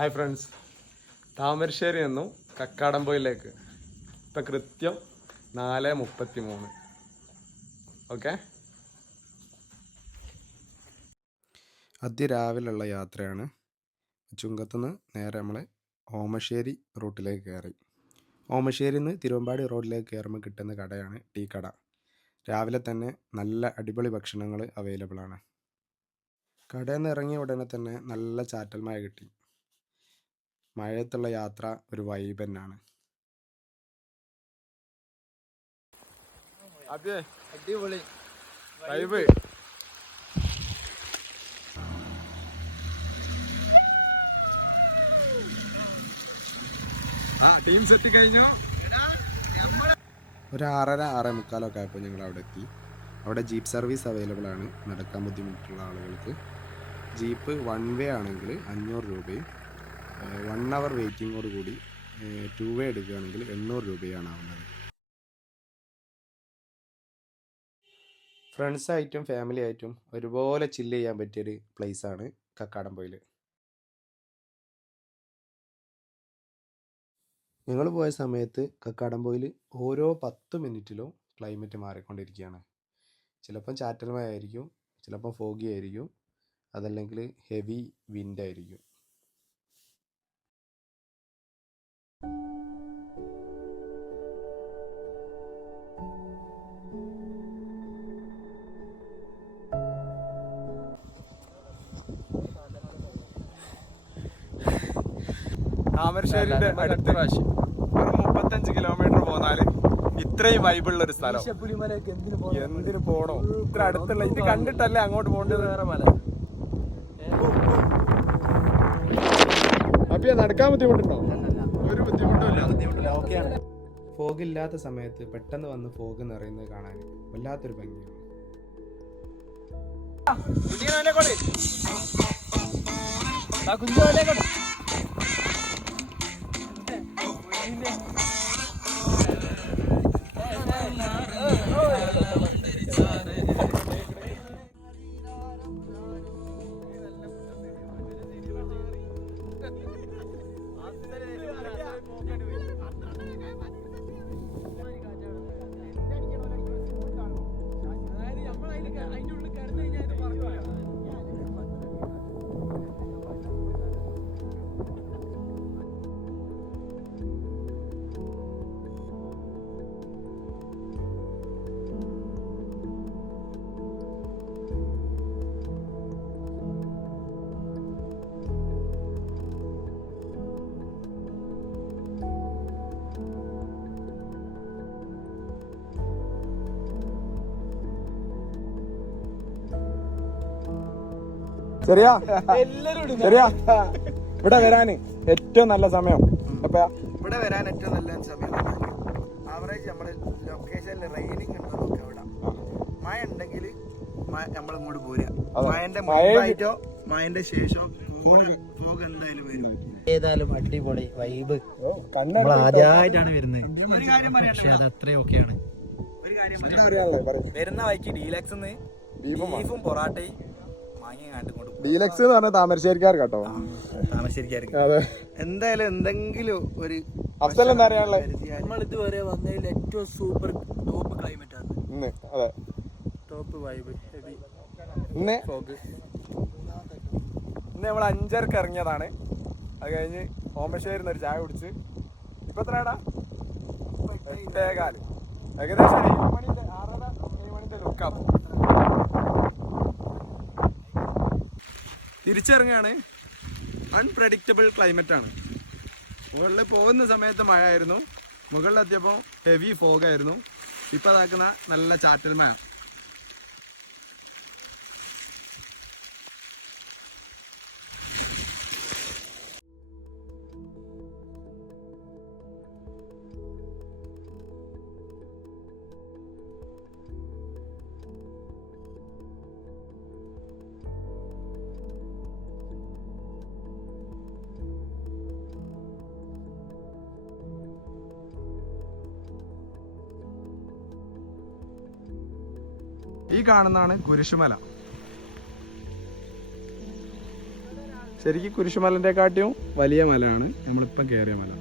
Hi friends, Thamarassery നിന്നും കക്കാടംപൊയിലേക്ക് ഇപ്പം കൃത്യം 4:33. ഓക്കെ, അതിരാവിലുള്ള യാത്രയാണ്. ചുങ്കത്തുനിന്ന് നേരെ നമ്മൾ ഓമശ്ശേരി റൂട്ടിലേക്ക് കയറി. ഓമശ്ശേരിയിൽ നിന്ന് തിരുവമ്പാടി റോഡിലേക്ക് കയറുമ്പോൾ കിട്ടുന്ന കടയാണ് ടീ കട. രാവിലെ തന്നെ നല്ല അടിപൊളി ഭക്ഷണങ്ങൾ അവൈലബിൾ ആണ്. കടയിൽ നിന്ന് ഇറങ്ങിയ ഉടനെ തന്നെ നല്ല ചാറ്റൽ മഴ കിട്ടി. മഴയത്തുള്ള യാത്ര ഒരു വൈബ് തന്നെയാണ്. അതെ, അടിപൊളി വൈബ്. ടീം സെറ്റ് കഴിഞ്ഞു. ഒരു 6:30-6:45 ആയപ്പോൾ ഞങ്ങൾ അവിടെ എത്തി. അവിടെ ജീപ്പ് സർവീസ് അവൈലബിൾ ആണ്. നടക്കാൻ ബുദ്ധിമുട്ടുള്ള ആളുകൾക്ക് ജീപ്പ് 1 വേ ആണെങ്കിൽ 500 രൂപയും 1 അവർ വെയിറ്റിങ്ങോട് കൂടി 2 വേ എടുക്കുകയാണെങ്കിൽ 800 രൂപയാണ് ആവുന്നത്. ഫ്രണ്ട്സായിട്ടും ഫാമിലി ആയിട്ടും ഒരുപോലെ ചില്ല് ചെയ്യാൻ പറ്റിയൊരു പ്ലേസാണ് കക്കാടംപൊയിൽ. ഞങ്ങൾ പോയ സമയത്ത് കക്കാടംപൊയിൽ ഓരോ 10 മിനിറ്റിലും ക്ലൈമറ്റ് മാറിക്കൊണ്ടിരിക്കുകയാണ്. ചിലപ്പം ചാറ്റൽ മഴ ആയിരിക്കും, ചിലപ്പം ഫോഗി ആയിരിക്കും, അതല്ലെങ്കിൽ ഹെവി വിൻഡ് ആയിരിക്കും. താമരശ്ശേരിയുടെ അടുത്ത് ഒരു 35 കിലോമീറ്റർ പോന്നാൽ ഇത്രയും വൈബുള്ള ഒരു സ്ഥലം എന്തിനു പോണോ? ഇത്ര അടുത്തുള്ള ഇത് കണ്ടിട്ടല്ലേ അങ്ങോട്ട് പോകേണ്ടത്. വേറെ മല അപ്പൊ നടക്കാൻ ബുദ്ധിമുട്ടുണ്ടോ? ഒരു ബുദ്ധിമുട്ടില്ല. ഫോഗ് ഇല്ലാത്ത സമയത്ത് പെട്ടെന്ന് വന്ന് ഫോഗ് നിറയുന്നത് കാണാൻ വല്ലാത്തൊരു ഭംഗിയാണ്. ശരിയാ ശരിയാ, ഇവിടെ വരാന് ഏറ്റവും നല്ല സമയം ഇവിടെ വരാൻ ഏറ്റവും നല്ല സമയം ആവറേജ് നമ്മള് ലൊക്കേഷനിൽ റെയിനിങ് ഉണ്ടോ നോക്കാം. ഇവിടെ മഴ ഉണ്ടെങ്കിൽ നമ്മൾ ഇങ്ങോട്ട് പോരാ. മഴന്റെ മുമ്പായിട്ടോ മഴന്റെ ശേഷം ഫോഗ് എന്തായാലും വരും. ഏതായാലും അടിപൊളി വൈബ്. നമ്മൾ ആദ്യമായിട്ടാണ് വരുന്നത്. ഒരു കാര്യം പക്ഷെ അത് അത്രയും ഓക്കെയാണ്. ഒരു കാര്യം വരുന്ന വഴിക്ക് ഡീലക്സ് ബീഫും പൊറാട്ടയും ഡീലക്സ് എന്ന് പറഞ്ഞാൽ താമരശ്ശേരിക്കാർ കേട്ടോ. താമരശ്ശേരിക്കാർക്ക് എന്തായാലും എന്തെങ്കിലും ഒരു അഫ്സൽ എന്താ അറിയാനുള്ളത്? നമ്മൾ ഇതുവരെ വന്നതിൽ ഏറ്റവും സൂപ്പർ ടോപ്പ് ക്ലൈമറ്റ് ആണ് ഇന്ന്. അതെ, ടോപ്പ് വൈബ്. ഇന്ന് നമ്മൾ 5:30 ഇറങ്ങിയതാണ്. അത് കഴിഞ്ഞ് ഓമശ്ശേരിന്ന് ഒരു ചായ കുടിച്ച് ഇപ്പൊ എത്രയാടാ? 8:15. ഏകദേശം 7 മണിന്റെ 6:30-7 മണിന്റെ ലുക്കാപ്പോ. തിരിച്ചിറങ്ങാണ്. അൺപ്രഡിക്റ്റബിൾ ക്ലൈമറ്റ് ആണ്. മുകളിൽ പോകുന്ന സമയത്ത് മഴ ആയിരുന്നു, മുകളിലെത്തിയപ്പോൾ ഹെവി ഫോഗായിരുന്നു. ഇപ്പം അതാക്കുന്ന നല്ല ചാറ്റൽ മഴ. ഈ കാണുന്നതാണ് കുരിശുമല. ശരിക്കും കുരിശുമലൻ്റെ കാട്ടിയും വലിയ മലയാണ് നമ്മളിപ്പം കയറിയ മല.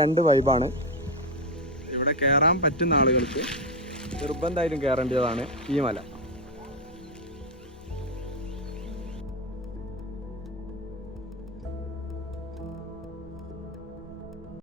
രണ്ട് വൈബാണ്. ഇവിടെ കയറാൻ പറ്റുന്ന ആളുകൾക്ക് നിർബന്ധമായിട്ടും കയറേണ്ടതാണ് ഈ മല.